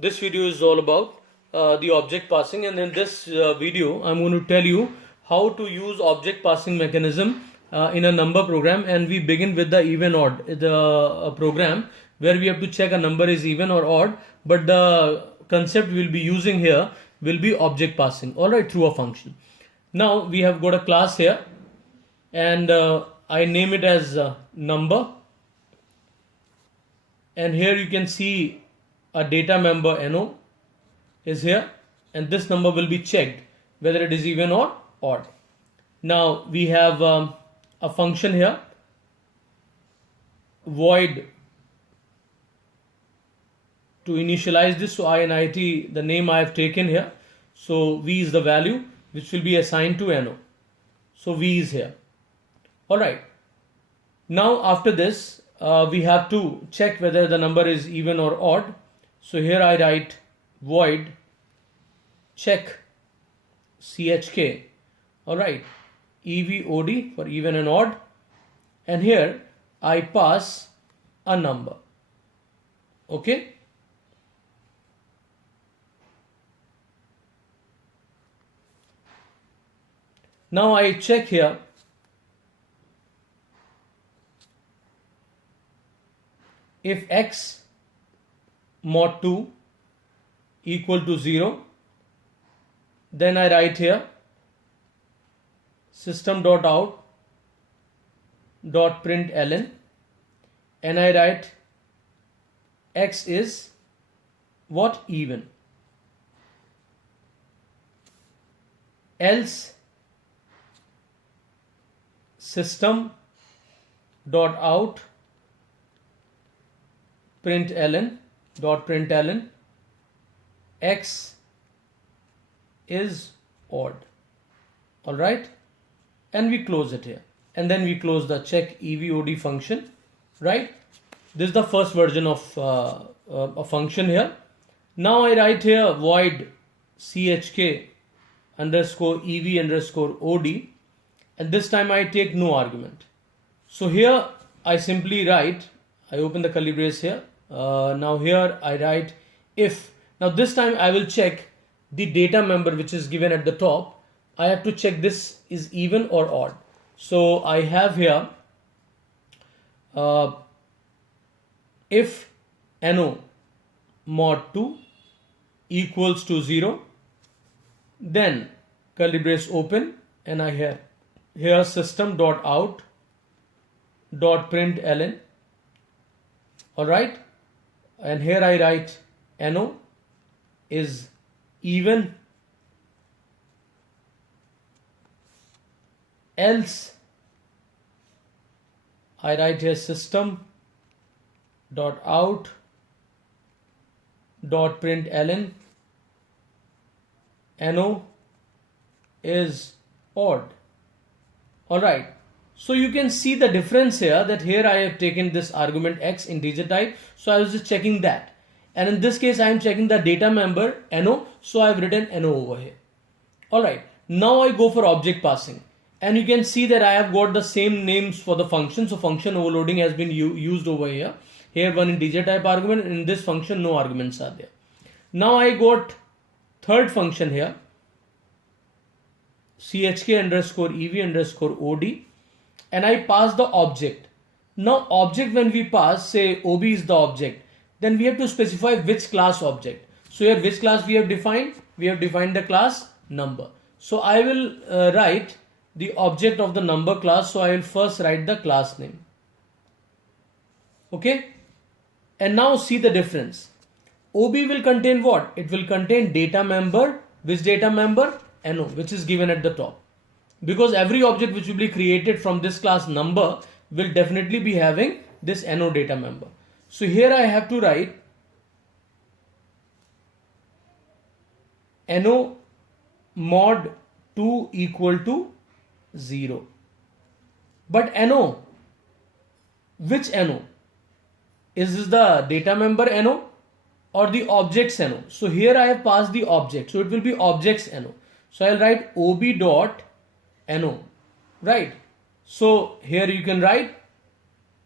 This video is all about the object passing, and in this video I'm going to tell you how to use object passing mechanism in a number program. And we begin with the even odd, the program where we have to check a number is even or odd, but the concept we'll be using here will be object passing, alright, through a function. Now we have got a class here, and I name it as number, and here you can see a data member NO is here, and this number will be checked whether it is even or odd. Now we have a function here, void, to initialize this. So init, the name I have taken here, so v is the value which will be assigned to NO, so v is here. Alright, now after this we have to check whether the number is even or odd. So here I write void check chk, alright, evod for even and odd, and here I pass a number. Okay, now I check here if x mod 2 equal to 0, then I write here system.out.println, and I write x is what, even. Else system.out.println x is odd. Alright, and we close it here, and then we close the check evod function, right? This is the first version of a function here. Now I write here void chk underscore ev underscore od, and this time I take no argument. So here I simply write, I open the curly brace here. Now here I write if. Now this time I will check the data member which is given at the top. I have to check this is even or odd. So I have here if NO mod 2 equals to 0, then curly brace open, and I have here system.out.println, alright, and here I write NO is even, else I write here system.out.println NO is odd. Alright, so you can see the difference here, that here I have taken this argument x integer type, so I was just checking that, and in this case I am checking the data member NO, so I have written NO over here. Alright, now I go for object passing, and you can see that I have got the same names for the function. So function overloading has been used over here. Here one integer type argument, and in this function no arguments are there. Now I got third function here, chk underscore ev underscore od, and I pass the object. Now object, when we pass, say ob is the object, then we have to specify which class object. So here which class we have defined? We have defined the class number. So I will write the object of the number class. So I will first write the class name. Okay, and now see the difference. OB will contain what? It will contain data member. Which data member? NO, which is given at the top, because every object which will be created from this class number will definitely be having this NO data member. So here I have to write NO mod 2 equal to 0. But NO, which NO? Is this the data member NO or the objects NO? So here I have passed the object, so it will be objects NO. So I'll write ob dot NO, right? So here you can write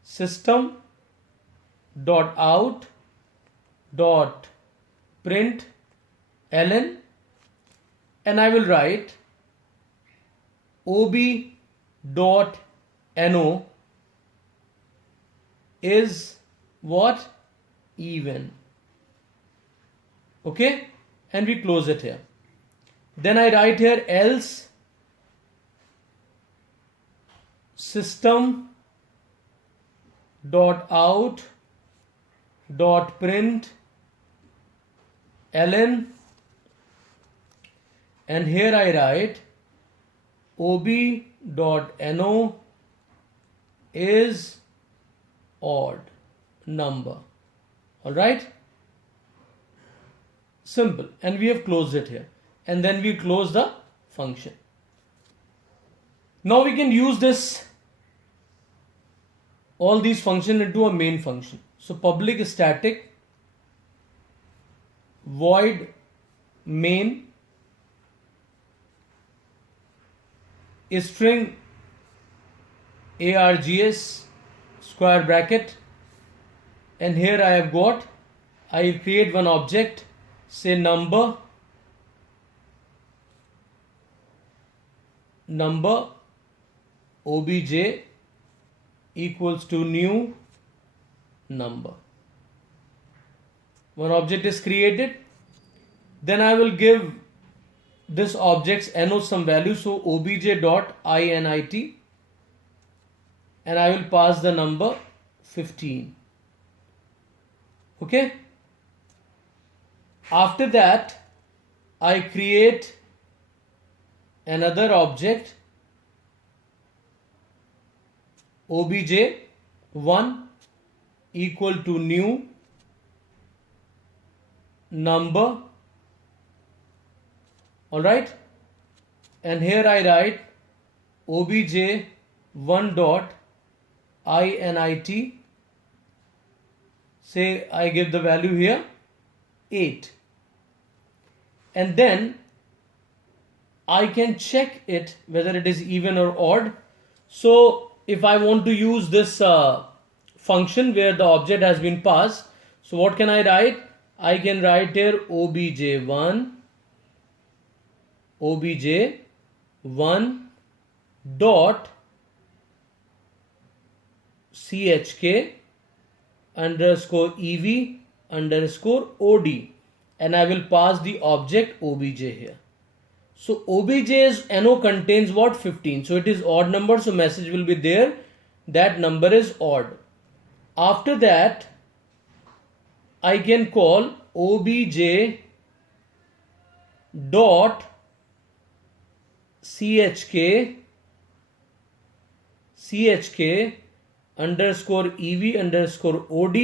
system dot out dot print ln, and I will write ob.no is what? Even. Okay, and we close it here. Then I write here else system dot out dot print ln, and here I write ob.no is odd number. All right, simple, and we have closed it here, and then we close the function. Now we can use this, all these functions into a main function. So public static void main string args square bracket, and here I have got, I will create one object, say number obj equals to new number. One object is created. Then I will give this object's no some value, so obj.init, and I will pass the number 15. Okay, after that I create another object obj1 equal to new number. All right, and here I write obj1.init, say I give the value here 8, and then I can check it whether it is even or odd. So if I want to use this function where the object has been passed, so what can I write? I can write here obj1 dot chk underscore ev underscore od, and I will pass the object obj here. So obj's no contains what? 15. So it is odd number, so message will be there that number is odd. After that I can call obj dot chk underscore ev underscore od,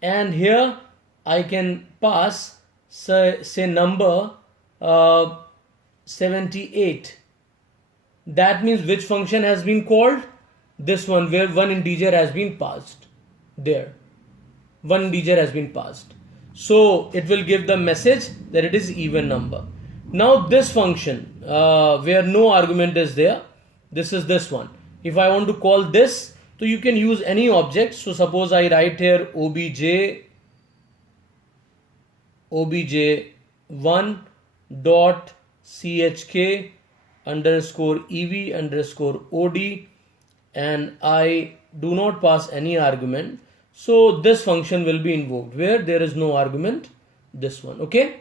and here I can pass say number 78. That means which function has been called? This one, where one integer has been passed. There, one integer has been passed, so it will give the message that it is even number. Now this function where no argument is there, this is this one. If I want to call this, so you can use any object. So suppose I write here obj1 dot chk underscore ev underscore od, and I do not pass any argument, so this function will be invoked where there is no argument, this one. Okay,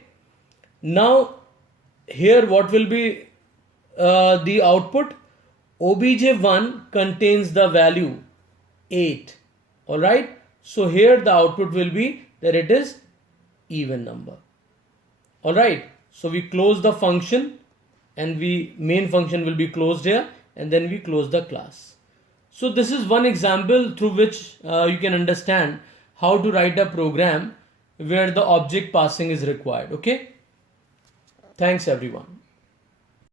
now here what will be the output? obj1 contains the value 8. All right, so here the output will be that it is even number. All right, so we close the function, and main function will be closed here, and then we close the class. So this is one example through which you can understand how to write a program where the object passing is required. Okay, thanks everyone.